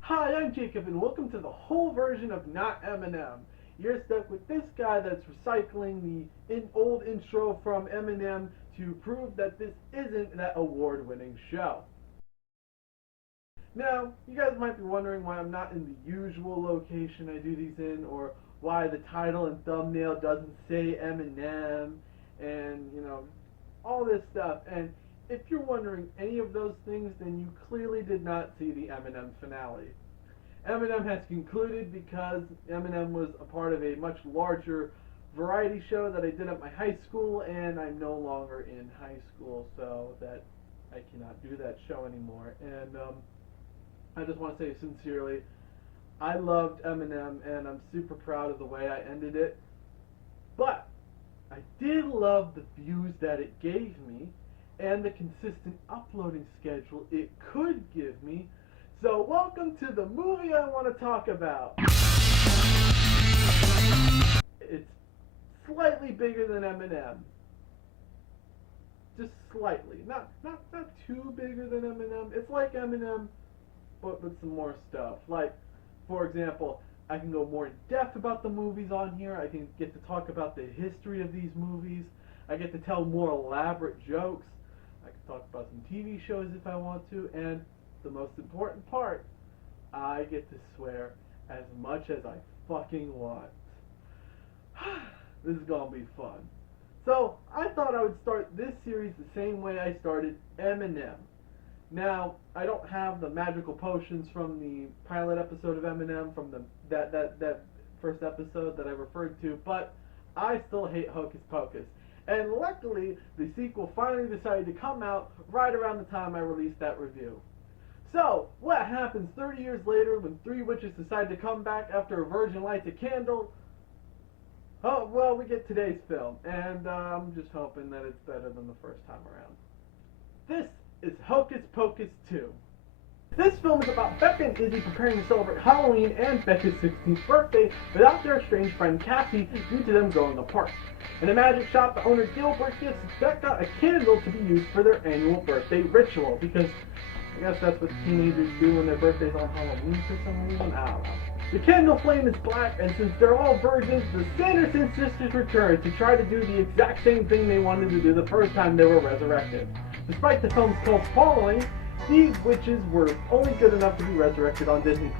Hi, I'm Jacob, and welcome to the whole version of Not Eminem. You're stuck with this guy that's recycling the old intro from Eminem to prove that this isn't that award-winning show. Now, you guys might be wondering why I'm not in the usual location I do these in, or why the title and thumbnail doesn't say Eminem, and, all this stuff. And if you're wondering any of those things, then you clearly did not see the Eminem finale. Eminem has concluded because Eminem was a part of a much larger variety show that I did at my high school, and I'm no longer in high school, so that I cannot do that show anymore. And I just want to say sincerely, I loved Eminem, and I'm super proud of the way I ended it. But I did love the views that it gave me, and the consistent uploading schedule it could give me. So welcome to the movie I want to talk about. It's slightly bigger than Eminem. Just slightly. Not too bigger than Eminem. It's like Eminem, but with some more stuff. Like, for example, I can go more in depth about the movies on here. I can get to talk about the history of these movies. I get to tell more elaborate jokes. I can talk about some TV shows if I want to, and the most important part, I get to swear as much as I fucking want. This is gonna be fun. So, I thought I would start this series the same way I started Eminem. Now, I don't have the magical potions from the pilot episode of Eminem, from that first episode that I referred to, but I still hate Hocus Pocus. And luckily, the sequel finally decided to come out right around the time I released that review. So, what happens 30 years later when three witches decide to come back after a virgin lights a candle? Oh, well, we get today's film, and I'm just hoping that it's better than the first time around. This is Hocus Pocus 2. This film is about Becca and Izzy preparing to celebrate Halloween and Becca's 16th birthday without their estranged friend Cassie due to them growing apart. In a magic shop, the owner Gilbert gives Becca a candle to be used for their annual birthday ritual, because I guess that's what teenagers do when their birthday's on Halloween for some reason. I don't know. The candle flame is black, and since they're all virgins, the Sanderson sisters return to try to do the exact same thing they wanted to do the first time they were resurrected. Despite the film's cult following, these witches were only good enough to be resurrected on Disney+.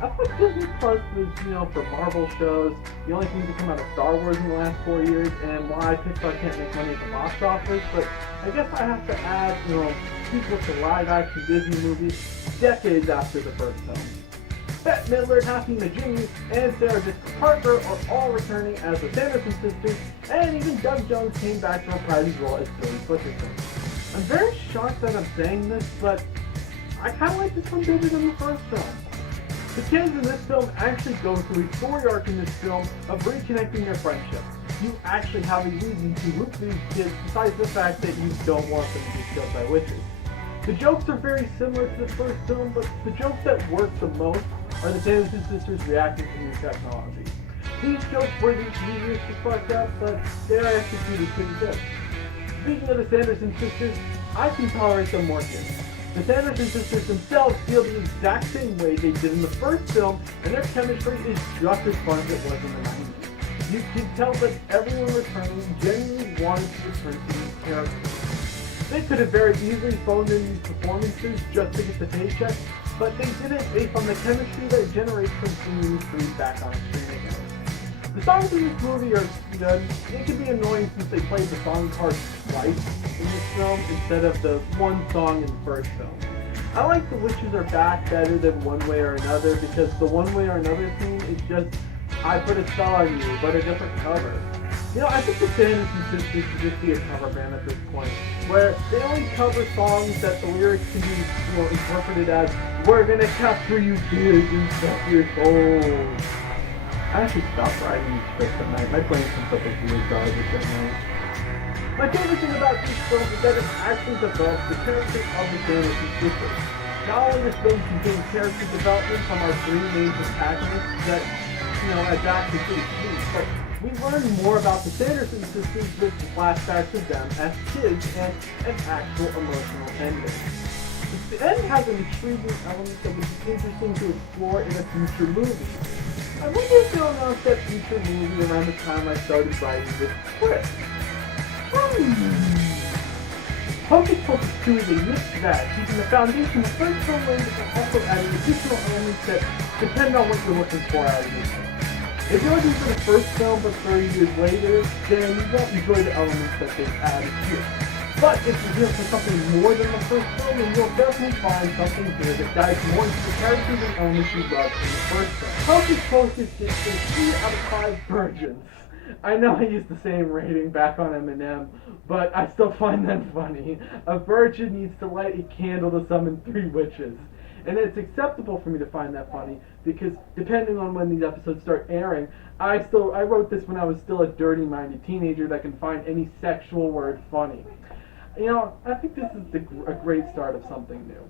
I thought Disney Plus was, for Marvel shows, the only thing to come out of Star Wars in the last 4 years, and why Pixar can't make money at the box office, but I guess I have to add, sequels to live-action Disney movies decades after the first film. Bette Midler, Happy Najimy, and Sarah Jessica Parker are all returning as the Sanderson sisters, and even Doug Jones came back to reprise his role as Billy Butcherson. I'm very shocked that I'm saying this, but I kind of like this one better than the first film. The kids in this film actually go through a story arc in this film of reconnecting their friendship. You actually have a reason to root for these kids besides the fact that you don't want them to be killed by witches. The jokes are very similar to the first film, but the jokes that work the most are the Sanderson sisters reacting to new technology. These jokes were easier to fuck up, but they are executed pretty good. Speaking of the Sanderson sisters, I can tolerate them more here. The Sanderson sisters themselves feel the exact same way they did in the first film, and their chemistry is just as fun as it was in the 90s. You can tell that everyone returning genuinely wanted to return to these characters. They could have very easily phoned in these performances just to get the paycheck, but they did it based on the chemistry that generates from seeing these three back on screen again. The songs in this movie are good. It can be annoying since they played the song card twice in this film instead of the one song in the first film. I like The Witches Are Back better than One Way or Another, because the One Way or Another theme is just I Put a Spell on You, but a different cover. I think the Sanderson sisters should just be a cover band at this point, where they only cover songs that the lyrics can be, interpreted as, "We're gonna capture you kids and stuff your souls." I should stop writing these scripts at night. My brain comes up with weird garbage at night. My favorite thing about these films is that it actually develops the characters of the Sanderson sisters. Not only this film contains character development from our three main protagonists that, adapt to pretty sweet, but we learn more about the Sanderson sisters with flashbacks of them as kids and an actual emotional ending. The end has an intriguing element that would be interesting to explore in a future movie. I wonder if they'll announce that future movie around the time I started writing this script. Hocus Pocus 2 is a mixed bag, keeping the foundation of the first film laid but also adding additional elements that depend on what you're looking for out of this film. If you're looking for the first film but 30 years later, then you won't enjoy the elements that they've added here. But if you're here for something more than the first film, then you'll definitely find something here that dives more into the characters and elements you loved in the first film. Hocus Pocus gets a 3 out of 5 virgins. I know I used the same rating back on M&M, but I still find that funny. A virgin needs to light a candle to summon 3 witches. And it's acceptable for me to find that funny because depending on when these episodes start airing, I wrote this when I was still a dirty-minded teenager that can find any sexual word funny. You know, I think this is a great start of something new.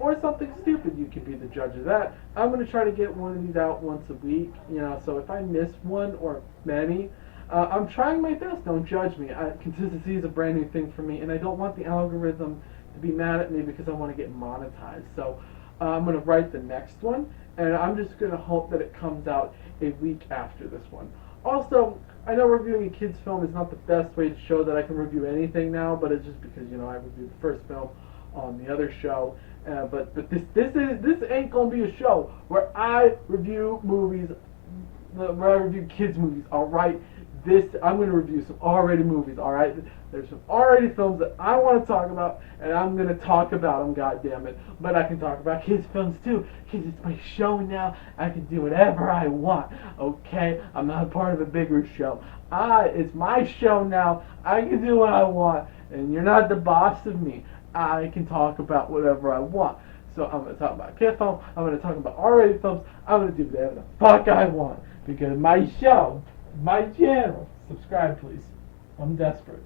Or something stupid, you can be the judge of that. I'm going to try to get one of these out once a week, you know, so if I miss one or many, I'm trying my best, don't judge me. Consistency is a brand new thing for me, and I don't want the algorithm to be mad at me because I want to get monetized. So I'm going to write the next one, and I'm just going to hope that it comes out a week after this one. Also, I know reviewing a kid's film is not the best way to show that I can review anything now, but it's just because, you know, I reviewed the first film on the other show. But this ain't gonna be a show where I review movies, where I review kids movies. All right, I'm gonna review some R-rated movies. All right, there's some R-rated films that I want to talk about, and I'm gonna talk about them. God damn it! But I can talk about kids films too, because it's my show now. I can do whatever I want. Okay, I'm not a part of a bigger show. It's my show now. I can do what I want, and you're not the boss of me. I can talk about whatever I want. So I'm going to talk about kid films, I'm going to talk about R-rated films, I'm going to do whatever the fuck I want. Because my show, my channel. Subscribe, please. I'm desperate.